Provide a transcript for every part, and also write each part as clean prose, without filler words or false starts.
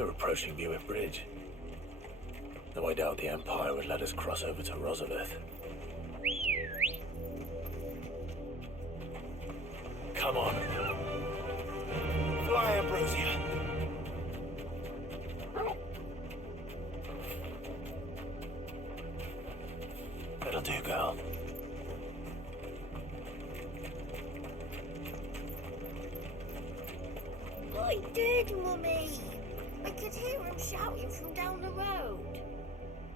We're approaching Buick Bridge. Though I doubt the Empire would let us cross over to Rosabeth. Come on. Fly, Ambrosia. That'll do, girl. I did, Mummy. I could hear him shouting from down the road.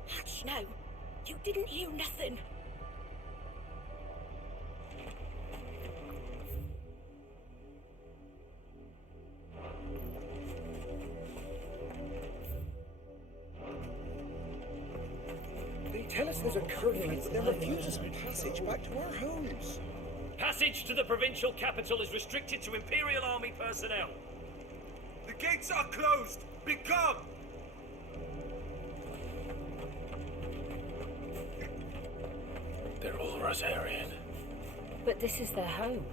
Hatch, no. You didn't hear nothing. They tell us there's a curfew, but they refuse us passage back to our homes. Passage to the provincial capital is restricted to Imperial Army personnel. The gates are closed! Become! They're all Rosarian. But this is their home.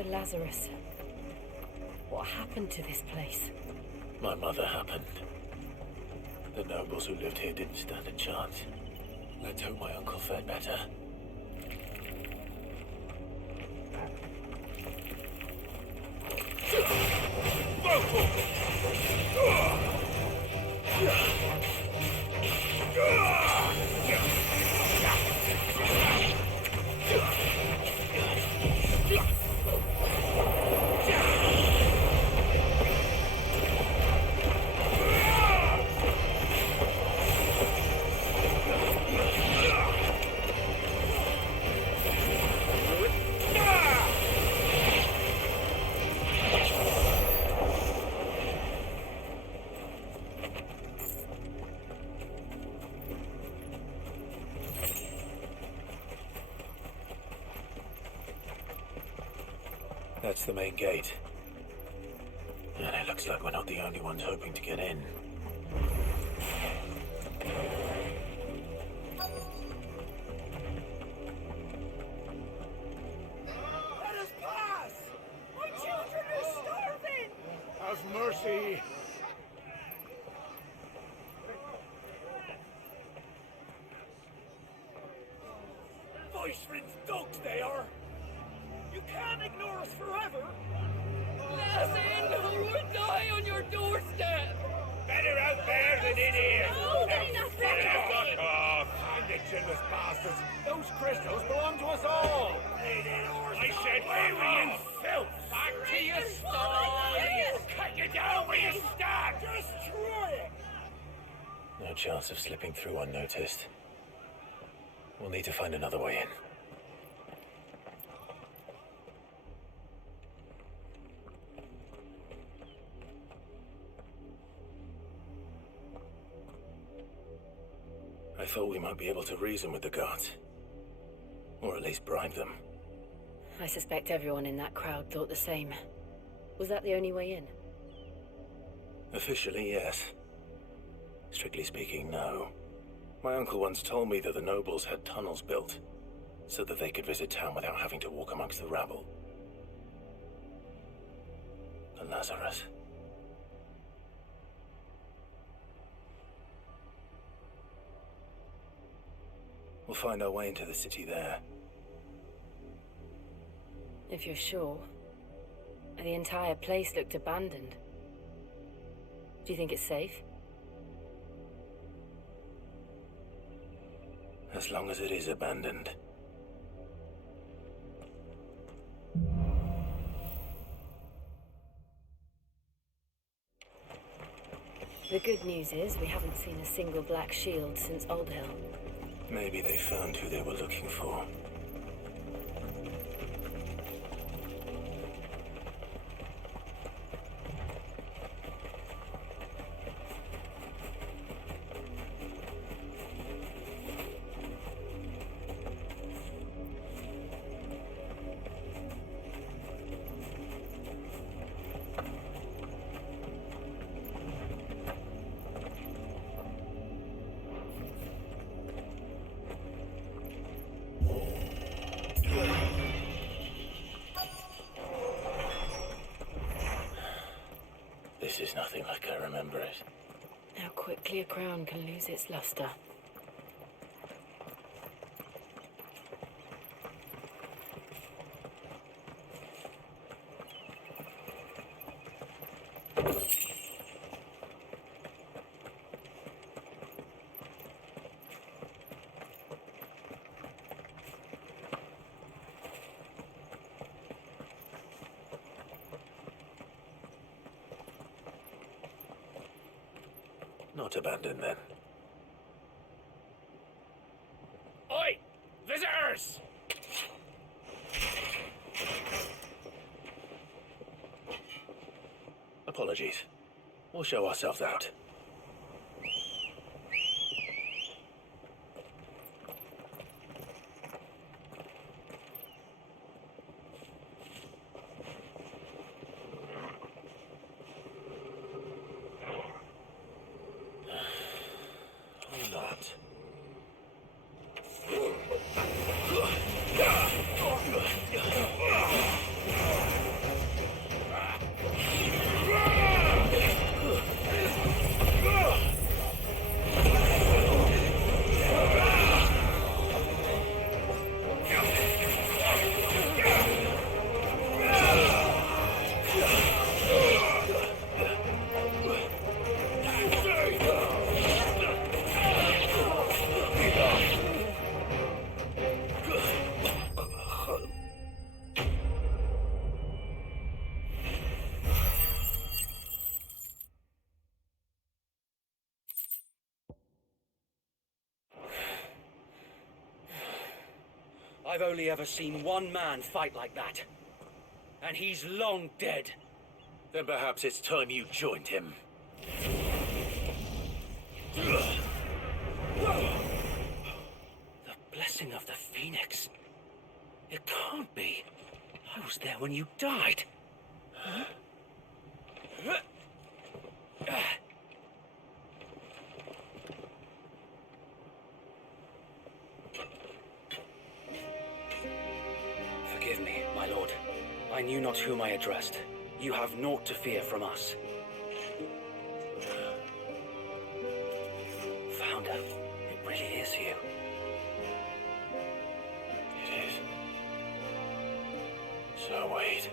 Father Lazarus. What happened to this place? My mother happened. The nobles who lived here didn't stand a chance. Let's hope my uncle fared better. That's the main gate. And it looks like we're not the only ones hoping to get in. Let us pass! My children are starving! Have mercy! Voice-rinsed dogs they are! You can't ignore us forever! Let us in, or we'll die on your doorstep! Better out there than in here! No, enough! Fuck off! Ridiculous bastards! Those crystals belong to us all! I said bury in filth! Back to your stall! We'll cut you down where you stand! Destroy it! No chance of slipping through unnoticed. We'll need to find another way in. I thought we might be able to reason with the guards. Or at least bribe them. I suspect everyone in that crowd thought the same. Was that the only way in? Officially, yes. Strictly speaking, no. My uncle once told me that the nobles had tunnels built, so that they could visit town without having to walk amongst the rabble. The Lazarus. We'll find our way into the city there. If you're sure. The entire place looked abandoned. Do you think it's safe? As long as it is abandoned. The good news is we haven't seen a single black shield since Old Hill. Maybe they found who they were looking for. This is nothing like I remember it. How quickly a crown can lose its luster. Not abandoned then. Oi! Visitors! Apologies. We'll show ourselves out. Or not. I've only ever seen one man fight like that. And he's long dead. Then perhaps it's time you joined him. The blessing of the Phoenix. It can't be. I was there when you died. Forgive me, my lord. I knew not whom I addressed. You have naught to fear from us. Founder, it really is you. It is. So wait.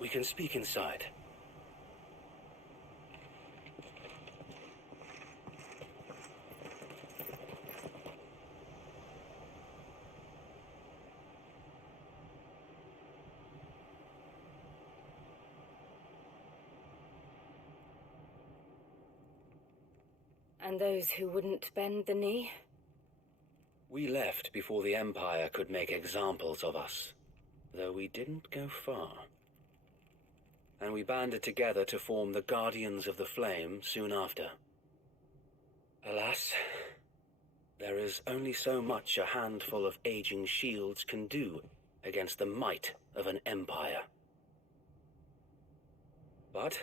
We can speak inside. And those who wouldn't bend the knee? We left before the Empire could make examples of us, though we didn't go far. And we banded together to form the Guardians of the Flame soon after. Alas, there is only so much a handful of aging shields can do against the might of an empire. But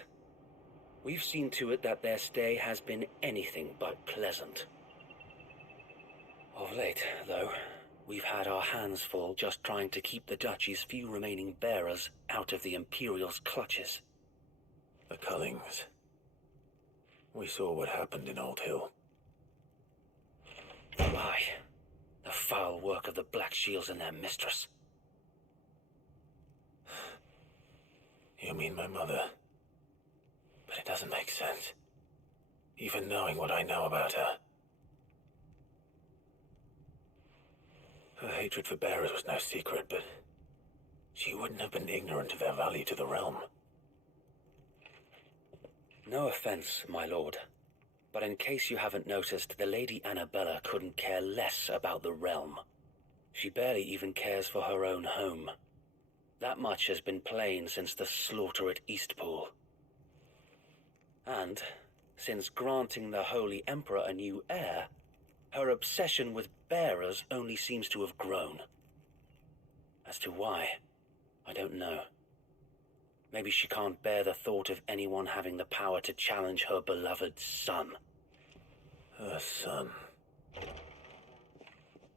we've seen to it that their stay has been anything but pleasant. Of late, though, we've had our hands full just trying to keep the Duchy's few remaining bearers out of the Imperial's clutches. The Cullings. We saw what happened in Old Hill. Aye, the foul work of the Black Shields and their mistress. You mean my mother? But it doesn't make sense. Even knowing what I know about her. Her hatred for bearers was no secret, but she wouldn't have been ignorant of their value to the realm. No offense, my lord, but in case you haven't noticed, the Lady Annabella couldn't care less about the realm. She barely even cares for her own home. That much has been plain since the slaughter at Eastpool. And, since granting the Holy Emperor a new heir, her obsession with bearers only seems to have grown. As to why, I don't know. Maybe she can't bear the thought of anyone having the power to challenge her beloved son. Her son.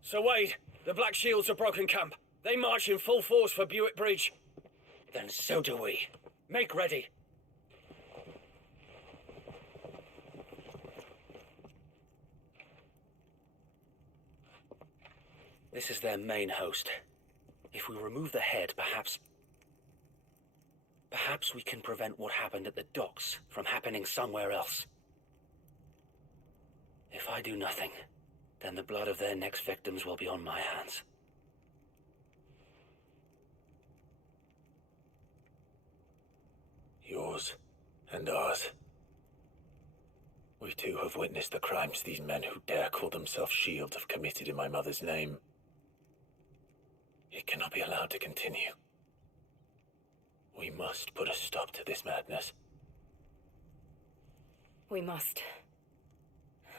Sir Wade, the Black Shields have broken camp. They march in full force for Buick Bridge. Then so do we. Make ready. This is their main host. If we remove the head, perhaps we can prevent what happened at the docks from happening somewhere else. If I do nothing, then the blood of their next victims will be on my hands. Yours and ours. We too have witnessed the crimes these men who dare call themselves Shields have committed in my mother's name. It cannot be allowed to continue. We must put a stop to this madness. We must.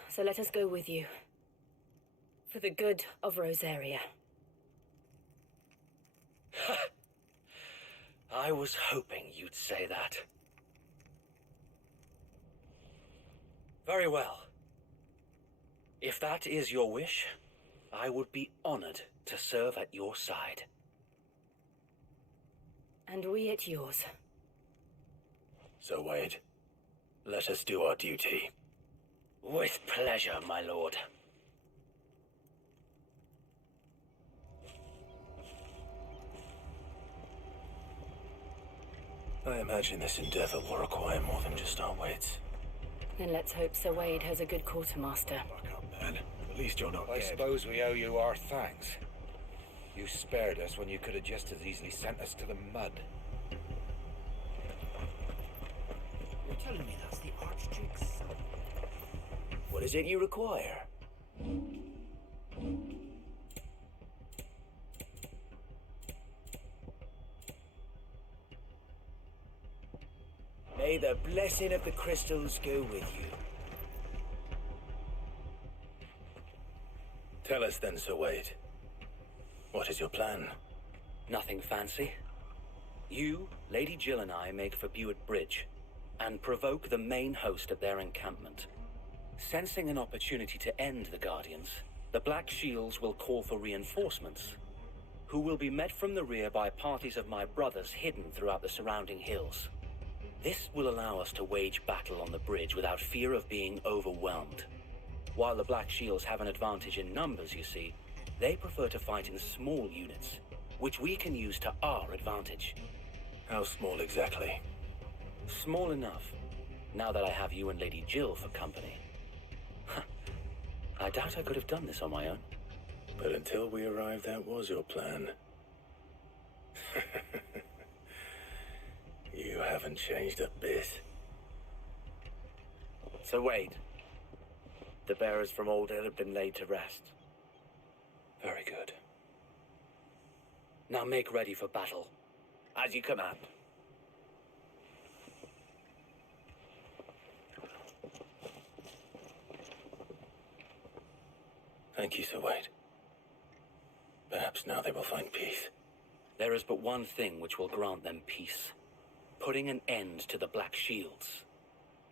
So let us go with you. For the good of Rosaria. I was hoping you'd say that. Very well. If that is your wish, I would be honored to serve at your side. And we at yours. So, Wade, let us do our duty. With pleasure, my lord. I imagine this endeavor will require more than just our wits. Then let's hope Sir Wade has a good quartermaster. Buck up, man. At least you're not I dead. suppose we owe you our thanks. You spared us when you could have just as easily sent us to the mud. You're telling me that's the Archduke's son? What is it you require? May the blessing of the crystals go with you. Tell us then, Sir Wade. What is your plan? Nothing fancy. You, Lady Jill and I make for Buett Bridge and provoke the main host at their encampment. Sensing an opportunity to end the Guardians, the Black Shields will call for reinforcements, who will be met from the rear by parties of my brothers hidden throughout the surrounding hills. This will allow us to wage battle on the bridge without fear of being overwhelmed. While the Black Shields have an advantage in numbers, you see, they prefer to fight in small units, which we can use to our advantage. How small exactly? Small enough, now that I have you and Lady Jill for company. I doubt I could have done this on my own. But until we arrived, that was your plan. You haven't changed a bit. Sir Wade, the bearers from Old Hill have been laid to rest. Very good. Now make ready for battle. As you command. Thank you, Sir Wade. Perhaps now they will find peace. There is but one thing which will grant them peace. Putting an end to the Black Shields.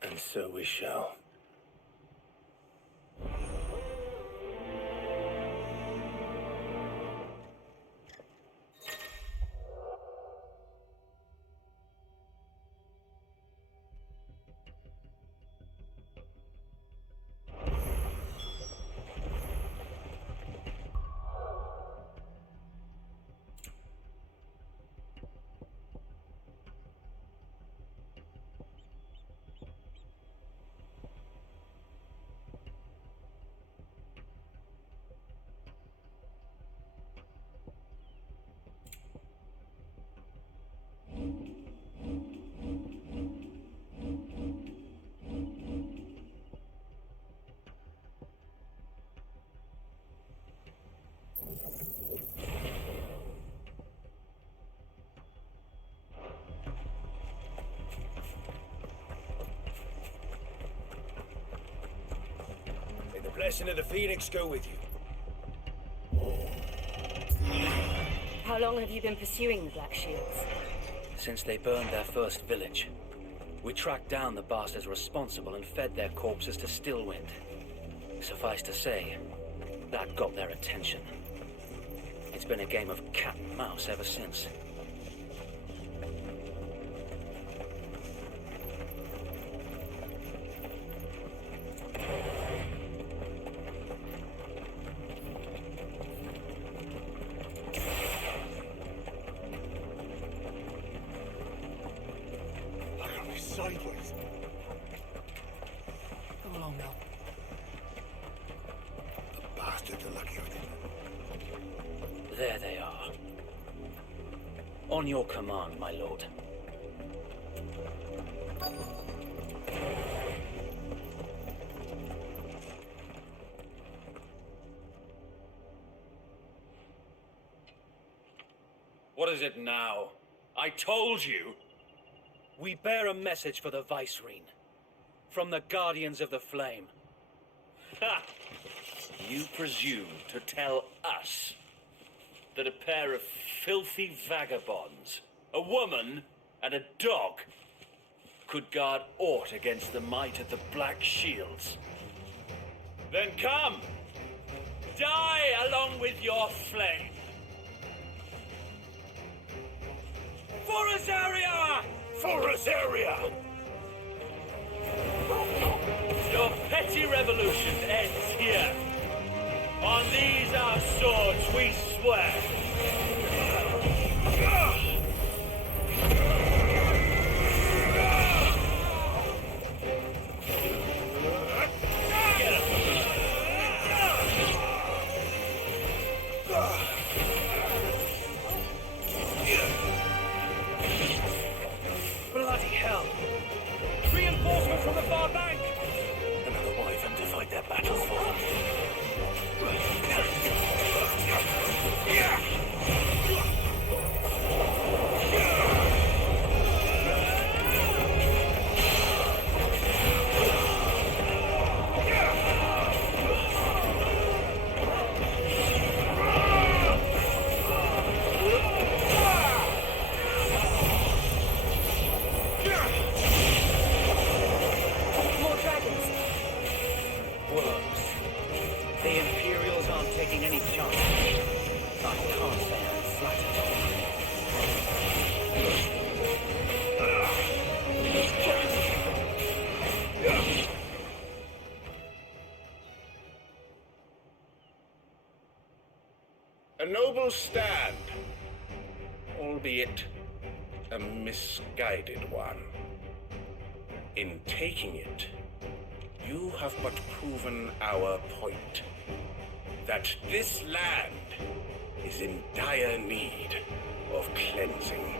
And so we shall. May the blessing of the Phoenix go with you. How long have you been pursuing the Black Shields? Since they burned their first village. We tracked down the bastards responsible and fed their corpses to Stillwind. Suffice to say, that got their attention. It's been a game of cat and mouse ever since. Sideways. Come along now. The bastards are lucky with him. There they are. On your command, my lord. What is it now? I told you! We bear a message for the Vicereine. From the Guardians of the Flame. Ha! You presume to tell us that a pair of filthy vagabonds, a woman and a dog, could guard aught against the might of the Black Shields? Then come! Die along with your flame! For Azaria! For Azaria! Your petty revolution ends here. On these our swords we swear. Get him. gain any chance. I can't say I'm flattered. A noble stand, albeit a misguided one. In taking it, you have but proven our point. That this land is in dire need of cleansing.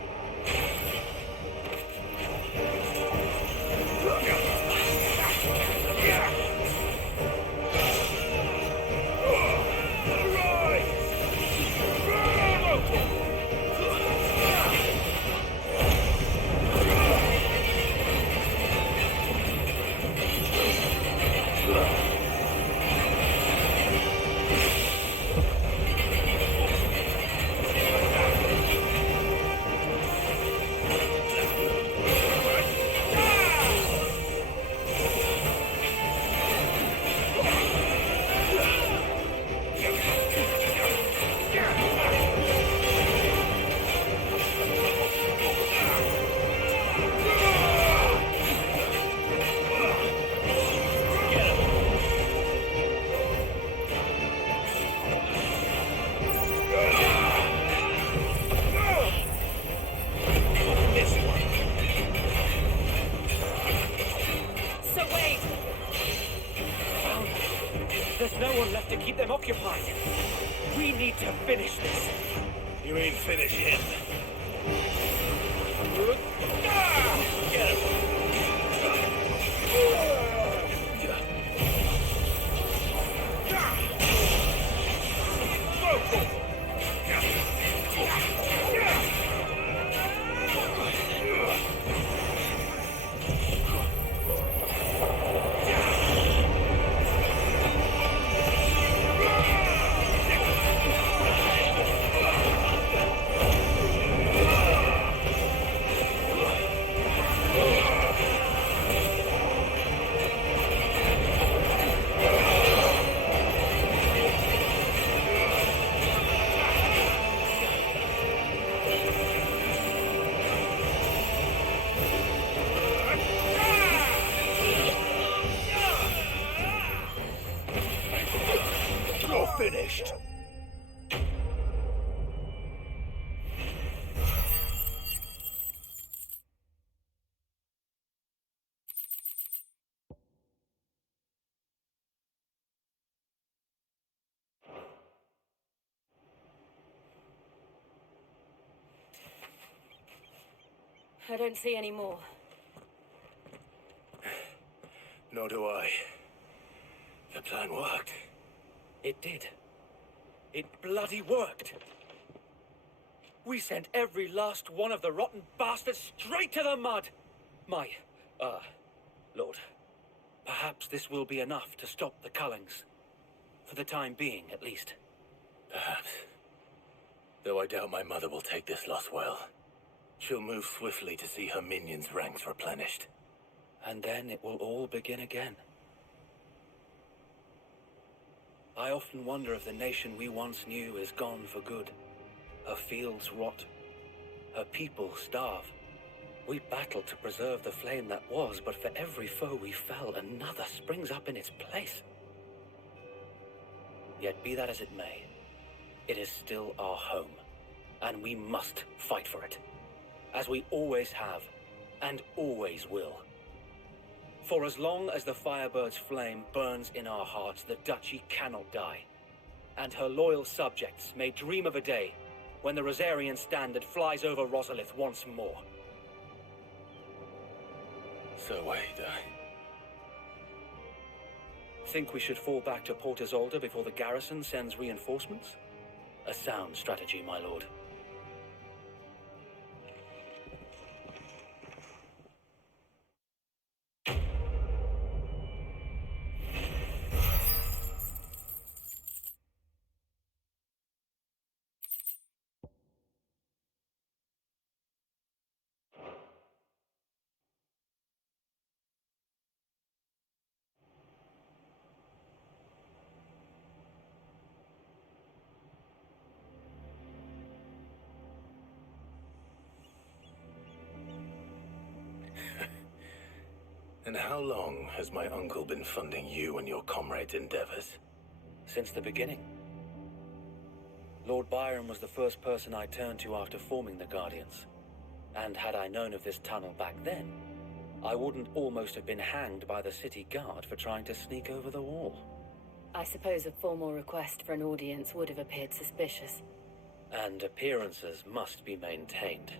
There's no one left to keep them occupied. We need to finish this. You mean finish him? Get him. Finished. I don't see any more. Nor do I. The plan worked. It did. It bloody worked. We sent every last one of the rotten bastards straight to the mud. Lord, perhaps this will be enough to stop the Cullings. For the time being, at least. Perhaps. Though I doubt my mother will take this loss well. She'll move swiftly to see her minions' ranks replenished. And then it will all begin again. I often wonder if the nation we once knew is gone for good. Her fields rot. Her people starve. We battled to preserve the flame that was, but for every foe we fell, another springs up in its place. Yet be that as it may, it is still our home, and we must fight for it, as we always have, and always will. For as long as the Firebird's flame burns in our hearts, the Duchy cannot die. And her loyal subjects may dream of a day when the Rosarian standard flies over Rosalith once more. So wait, Think we should fall back to Port Isolde before the garrison sends reinforcements? A sound strategy, my lord. And how long has my uncle been funding you and your comrades' endeavors? Since the beginning. Lord Byron was the first person I turned to after forming the Guardians. And had I known of this tunnel back then, I wouldn't almost have been hanged by the city guard for trying to sneak over the wall. I suppose a formal request for an audience would have appeared suspicious. And appearances must be maintained.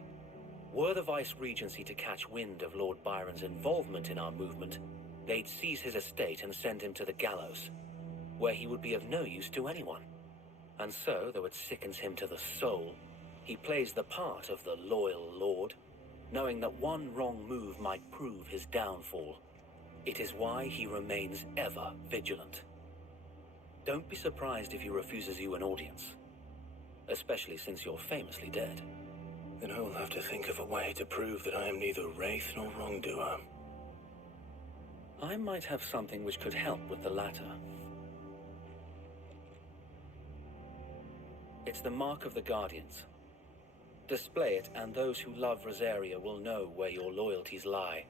Were the Vice-Regency to catch wind of Lord Byron's involvement in our movement, they'd seize his estate and send him to the gallows, where he would be of no use to anyone. And so, though it sickens him to the soul, he plays the part of the loyal lord, knowing that one wrong move might prove his downfall. It is why he remains ever vigilant. Don't be surprised if he refuses you an audience, especially since you're famously dead. Then I will have to think of a way to prove that I am neither wraith nor wrongdoer. I might have something which could help with the latter. It's the Mark of the Guardians. Display it, and those who love Rosaria will know where your loyalties lie.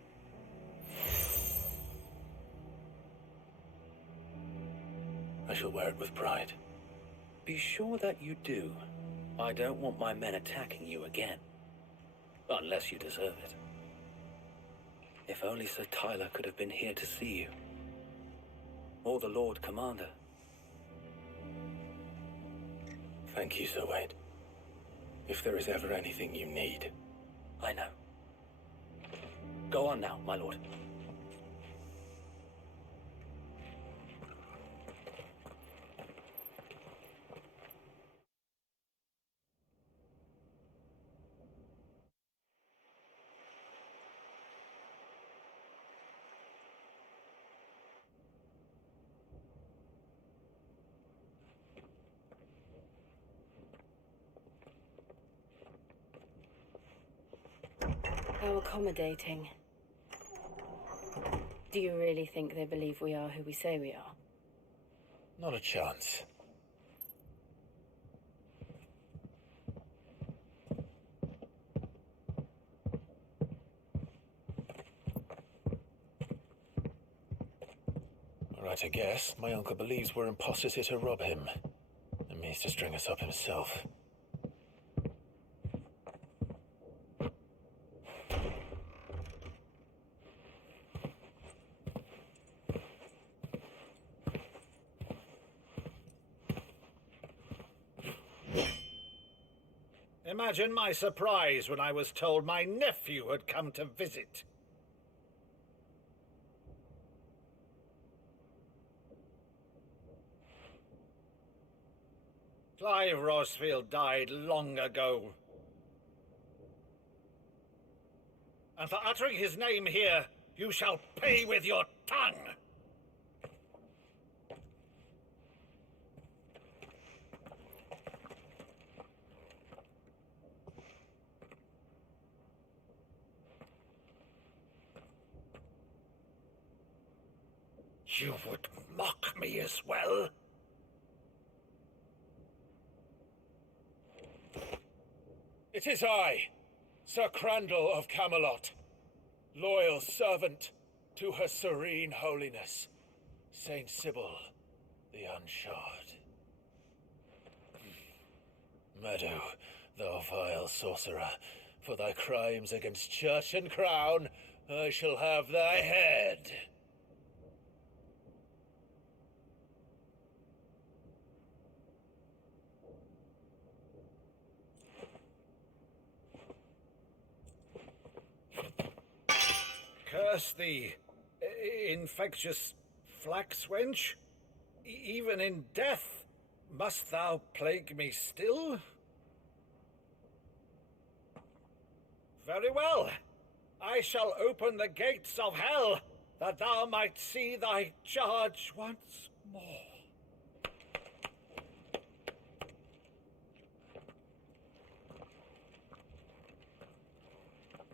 I shall wear it with pride. Be sure that you do. I don't want my men attacking you again. Unless you deserve it. If only Sir Tyler could have been here to see you. Or the Lord Commander. Thank you, Sir Wade. If there is ever anything you need. I know. Go on now, my lord. How accommodating. Do you really think they believe we are who we say we are? Not a chance. Right, I guess. My uncle believes we're imposters here to rob him. And means to string us up himself. Imagine my surprise when I was told my nephew had come to visit. Clive Rosfield died long ago. And for uttering his name here, you shall pay with your tongue! You would mock me as well? It is I, Sir Crandall of Camelot, loyal servant to Her Serene Holiness, Saint Sybil the Unshod. Meadow, thou vile sorcerer, for thy crimes against church and crown, I shall have thy head. Curse thee, infectious flax wench. Even in death, must thou plague me still? Very well. I shall open the gates of hell, that thou might see thy charge once more.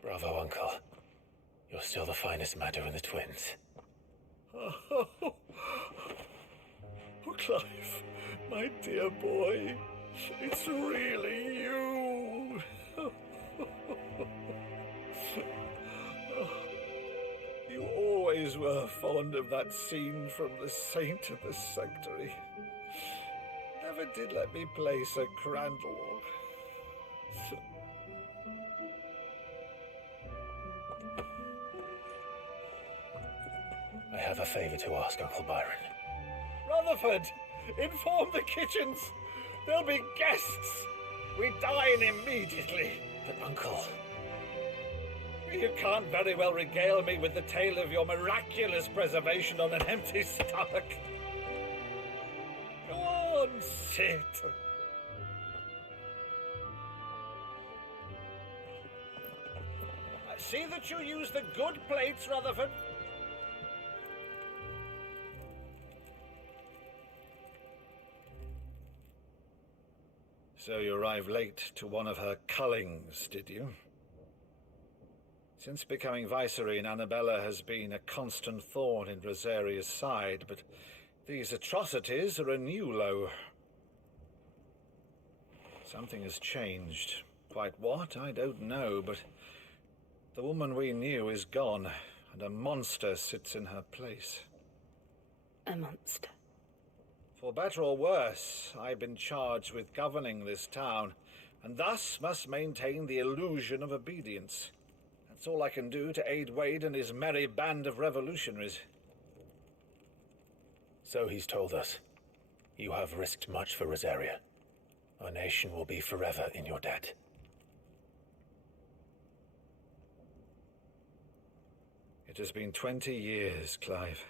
Bravo, Uncle. You're still the finest Meadow in the twins. Oh, Clive, my dear boy, it's really you. You always were fond of that scene from The Saint of the Sanctuary. Never did let me play Sir Crandall. I have a favor to ask, Uncle Byron. Rutherford, inform the kitchens. There'll be guests. We dine immediately. But, Uncle... You can't very well regale me with the tale of your miraculous preservation on an empty stomach. Go on, sit. See that you use the good plates, Rutherford. So you arrived late to one of her cullings, did you? Since becoming Vicereine, Annabella has been a constant thorn in Rosaria's side, but these atrocities are a new low. Something has changed. Quite what, I don't know, but the woman we knew is gone, and a monster sits in her place. A monster. For better or worse, I've been charged with governing this town, and thus must maintain the illusion of obedience. That's all I can do to aid Wade and his merry band of revolutionaries. So he's told us. You have risked much for Rosaria. Our nation will be forever in your debt. It has been 20 years, Clive.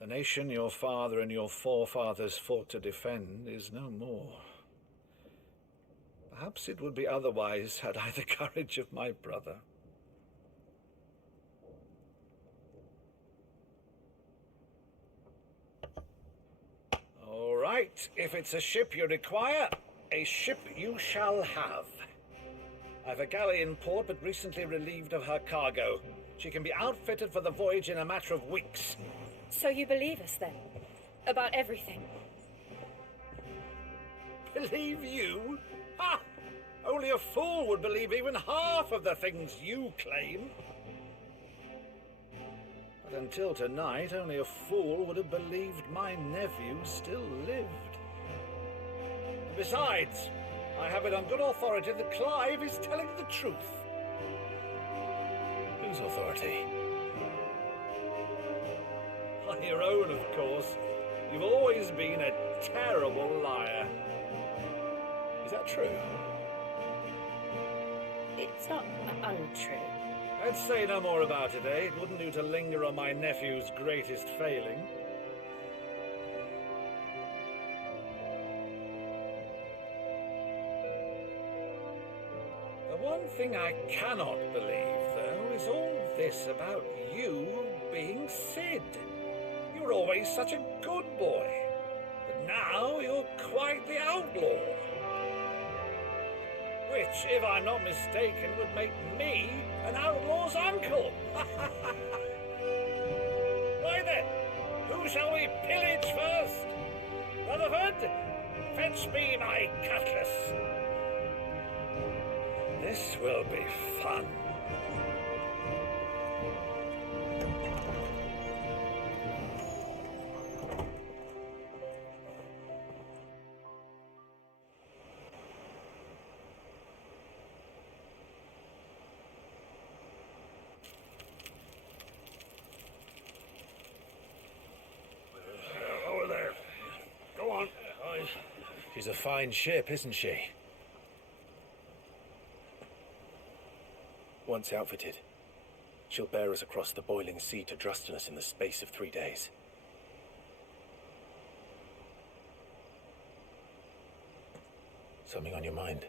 The nation your father and your forefathers fought to defend is no more. Perhaps it would be otherwise had I the courage of my brother. All right, if it's a ship you require, a ship you shall have. I've a galley in port, but recently relieved of her cargo. She can be outfitted for the voyage in a matter of weeks. So you believe us then? About everything? Believe you? Ha! Only a fool would believe even half of the things you claim. But until tonight, only a fool would have believed my nephew still lived. And besides, I have it on good authority that Clive is telling the truth. Whose authority? On your own, of course. You've always been a terrible liar. Is that true? It's not untrue. Let's say no more about it, eh? It wouldn't do to linger on my nephew's greatest failing. The one thing I cannot believe, though, is all this about you being Sid. You were always such a good boy, but now you're quite the outlaw. Which, if I'm not mistaken, would make me an outlaw's uncle. Right then, who shall we pillage first? Rutherford, fetch me my cutlass. This will be fun. She's a fine ship, isn't she? Once outfitted, she'll bear us across the boiling sea to Drustinus in the space of 3 days. Something on your mind?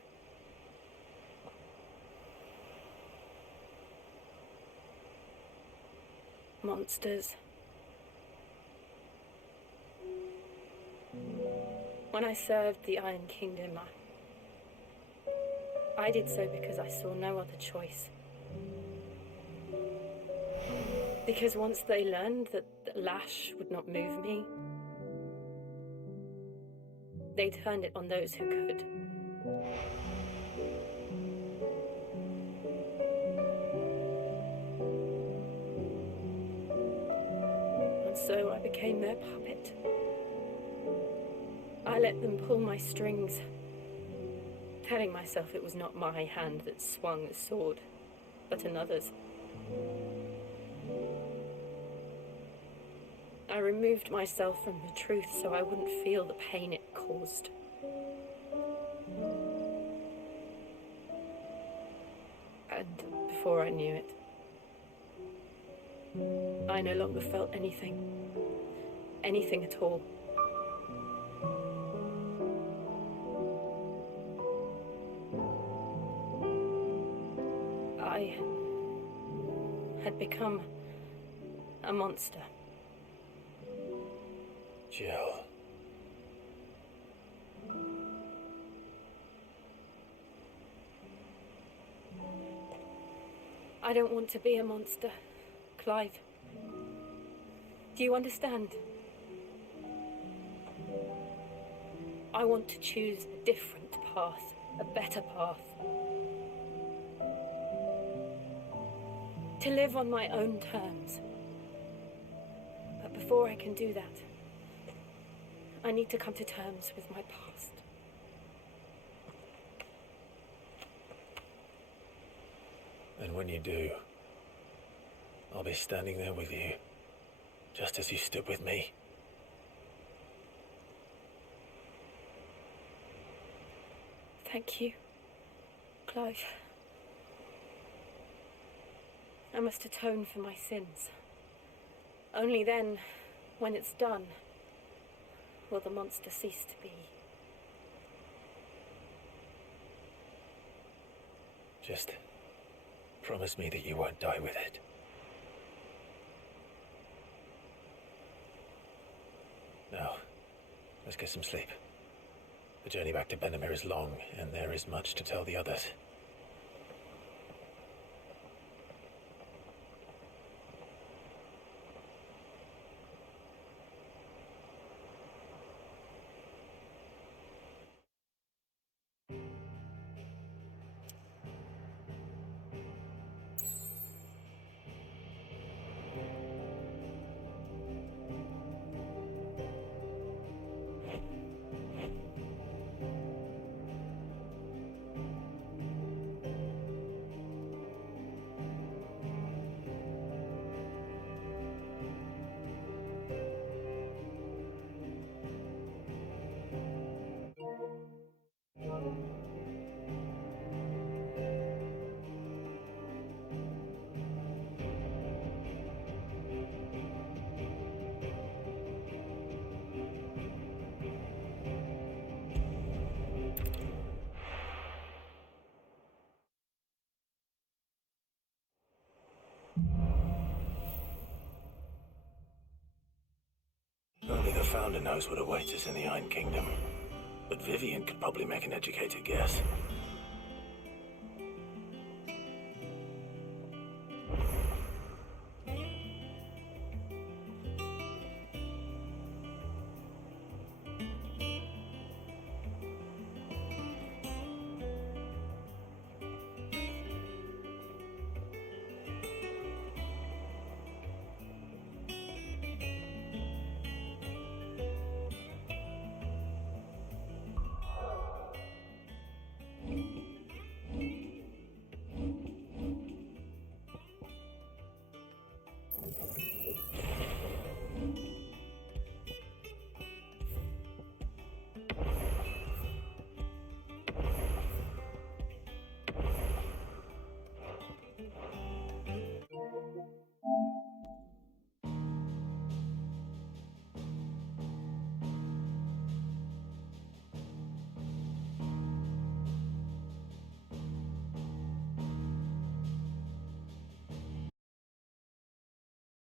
Monsters. When I served the Iron Kingdom, I did so because I saw no other choice. Because once they learned that the lash would not move me, they turned it on those who could. so I became their puppet. I let them pull my strings, telling myself it was not my hand that swung the sword, but another's. I removed myself from the truth so I wouldn't feel the pain it caused. And before I knew it, I no longer felt anything. Anything at all. I had become a monster. Jill. I don't want to be a monster, Clive. Do you understand? I want to choose a different path, a better path. To live on my own terms. But before I can do that, I need to come to terms with my past. And when you do, I'll be standing there with you, just as you stood with me. Thank you, Clive. I must atone for my sins. Only then, when it's done, will the monster cease to be. Just promise me that you won't die with it. Now, let's get some sleep. The journey back to Benamir is long, and there is much to tell the others. Only the Founder knows what awaits us in the Iron Kingdom. But Vivian could probably make an educated guess.